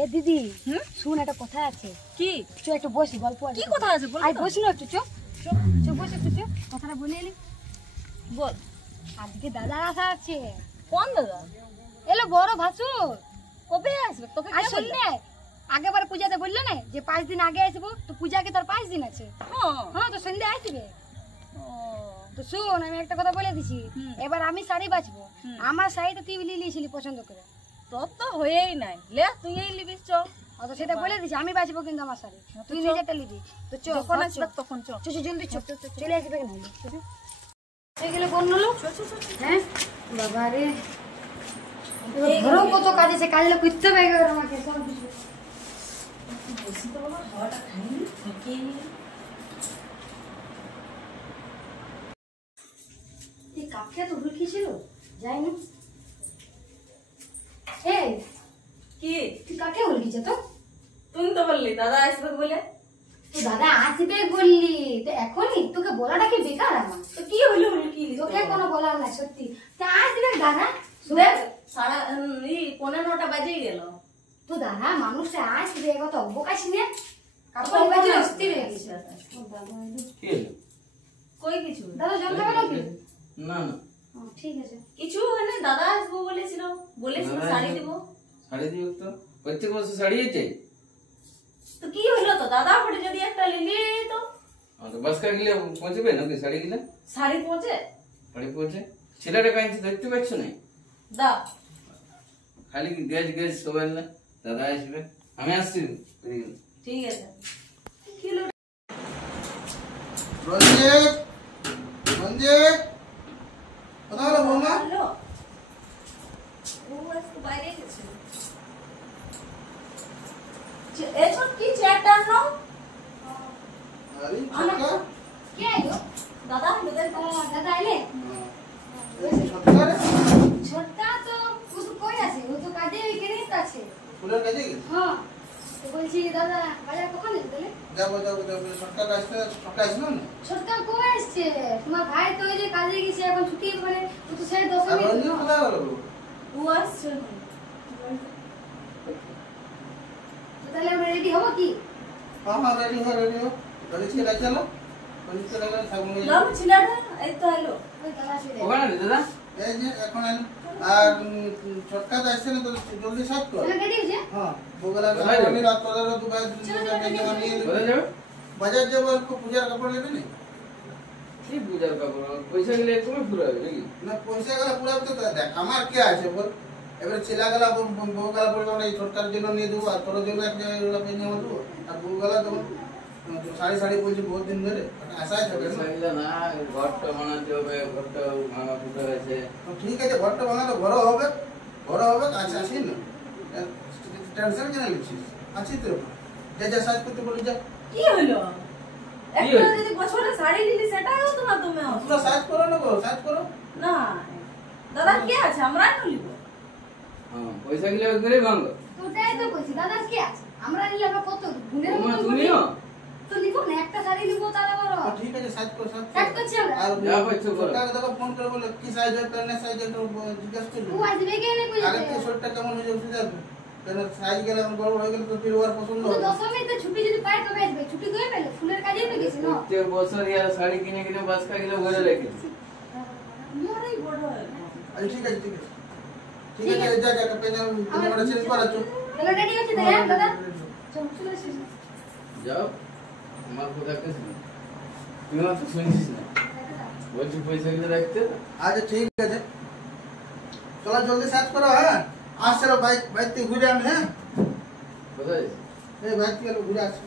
এ দিদি শুন একটা কথা আছে। কি? চ একটু বসি, গল্প আছে। কি কথা আছে বল? আই বসি না একটু, চ চ বসে একটু, চ কথাটা বলে এলি। বল। আজকে দাদা আসা আছে। কোন দাদা? এলো বড় ভাসুর। কবে আসবে? তোকে কে বললে? আগেবার পূজাতে বললে না যে 5 দিন আগে আসবো, তো পূজাকে তার 5 দিন আছে। হ্যাঁ তো সন্ধ্যে আসবে। তো শুন আমি একটা কথা বলে দিছি, এবার আমি শাড়ি বাছবো। আমার শাড়িটা তুই লিয়েছিলি পছন্দ করে, তোর তো হয়েই নাই, লে তুই এই লিবিস। চ তো সেটা বলে দিছি, আমি বাছবো কিন্তু আমার শাড়ি, তুই নিজেটা লিবি। তো চ যখন আসবে তখন চ চ জলদি চ চলে আসবে না সেগুলো বললো লোক। হ্যাঁ বাবা রে, ধরো কত কাজ আছে, কাজগুলো করতে হবে আমাকে সব কিছু। বসি তো বাবা, হাওয়াটা খাইনি খেয়ে নি। এই কাপটা তো উল্কি ছিল, যাই না। এই কি তুই কাকে উল্কিছে? তো তুমি তো বললি দাদা আসবে বলে। তো দাদা আসবে বললি, তো এখনই তোকে বলাটা কি বেকার? আমার তো কি হলো উল্কি, তোকে কোনো বলার না সত্যি। তা আসবে দাদা, শুনে 9:15 বাজেই গেল। তো দাদা মানুষটা আসবে, কত অবকাশ নিয়ে কাপড় বাজে অস্থির হয়ে গেছে। কই কিছু দাদা জল খাবে নাকি? না না ঠিক আছে। কিছু মানে দাদা আসবো বলেছিল, শাড়ি দিব। শাড়ি দিব তো প্রত্যেক বছর শাড়ি চাই। তো কি হলো, তো দাদা পড়ে যদি একটা লিলি তো বাস কা গিলে পৌঁছবে নাকি? শাড়ি গিলে শাড়ি পৌঁছে ছেলেটা কাইছে দেখতে পাচ্ছ না? দা খালি গ্যাস সবাই না, দাদা আসবে আমি আসছি। ঠিক আছে। রঞ্জিত রঞ্জিত কোথায় হলো বৌমা? বাইরে গেছে। এসব কি চেয়ারটা আনো? আরে ছোটকা কে আইলো? দাদা দাদা আইলে? ছোটকা রে? ছোটকা তো ও তো কই আছে, ও তো কাজে গেছে আছে। ফুলের কাজে গেছে? হ্যাঁ তো বলছি দাদা বাজার কখন যেতে? যাবো ছোটকা আসছে। ছোটকা আসলো না? ছোটকা কই আসছে? তোমার ভাই তো ওই যে কাজে গেছে, এখন ছুটি মানে ও তো সেই 10 মিনিট। রঞ্জিত কোথায় হলো? ও আসছে। তাহলে আমরা রেডি হবো কি? হ্যাঁ রেডি হো রঞ্জিতকে ডাক চলো। রঞ্জিতকে ডাক থাকবো। নাম ছিলাটা এই তো এলো। ওই দাদা আসবে। ওখানে দাদা এই যে এখন এলো। আর ছোটকা তো আসছে না, তো জলদি সাফ কর। তাহলে রেডি হইছে? হ্যাঁ বগলা আমি রাত পরে দুবার নিয়ে বাজার যাবো, পূজার কাপড় নেবে না? কি পূজার কাপড়? পয়সা গেলে তুমি ফুরাবে নাকি? না পয়সা গেলা পুরাবে তো দেখ আমার কি আছে বল। এবারে ছেলা গেলা বউ গেলা পড়বে না, এই ছোটকার জন্য নিয়ে দেবো, আর তোর জন্য এক জায়গায় পেয়ে নেওয়া দেবো। আর বউ গেলা তখন শাড়ি বলছি বহুত দিন ধরে আশাই থাকে না, ঘরটা বানাতে হবে, ঘরটা ভাঙা ফুটা আছে। ঠিক আছে, ঘরটা বানালে ঘর হবে আচ্ছা আসি না, টেনশন কেন নিচ্ছিস? আছি তো, যা সাজ করতে বলি যা। কি হলো? একটা যদি বছরে শাড়ি দিলি সেটাও তো না, তুমি তোমরা সাজ করো না, সাজ করো না। দাদা কে আছে? আমরা নিব। হ্যাঁ পয়সা গেলে করে ভাঙো। তোটাই তো কইছি, দাদা কে আছে? আমরা নিলে আমরা কত গুণের মতো তুমিও তো নিব না, একটা শাড়ি নিব তাহলে বড়। ঠিক আছে, সাজ করো সাজ করছি আমরা। আর যা পাচ্ছো করো। ছোটকাকে দাদা ফোন করে বলে কি সাইজ হয়, প্যান্টের সাইজ একটু জিজ্ঞাসা করবি। ও আসবে কে নে কইছে? আগে তো শর্টটা কেমন হয়ে যাচ্ছে জানো? কেন সাইজ গেলে এখন বড় হয়ে গেলে তো ফির ওর পছন্দ ও হবে। 10 মিনিটে ছুটি যদি পায় তবে আসবে। ছুটি কই পেলে? ফুলের কাজেই তো গেছে না। প্রত্যেক বছর ইয়ার শাড়ি কিনে বাস কা গেলে ভরে রেখেছি। মোরই বড় হয়। আচ্ছা ঠিক আছে যা পেন আমরা চেঞ্জ করা চল। তাহলে রেডি হচ্ছে তাই দাদা? চল আসি। যাও, আমার কথা কেন তুমি তো শুনছিস না? বলছি পয়সা গেলে রাখতে। আচ্ছা ঠিক আছে, চলো জলদি সাজ করো। হ্যাঁ আসছে বাইক থেকে ঘুরে আন। হ্যাঁ কোথায়? এই বাইক থেকে ঘুরে আসছি।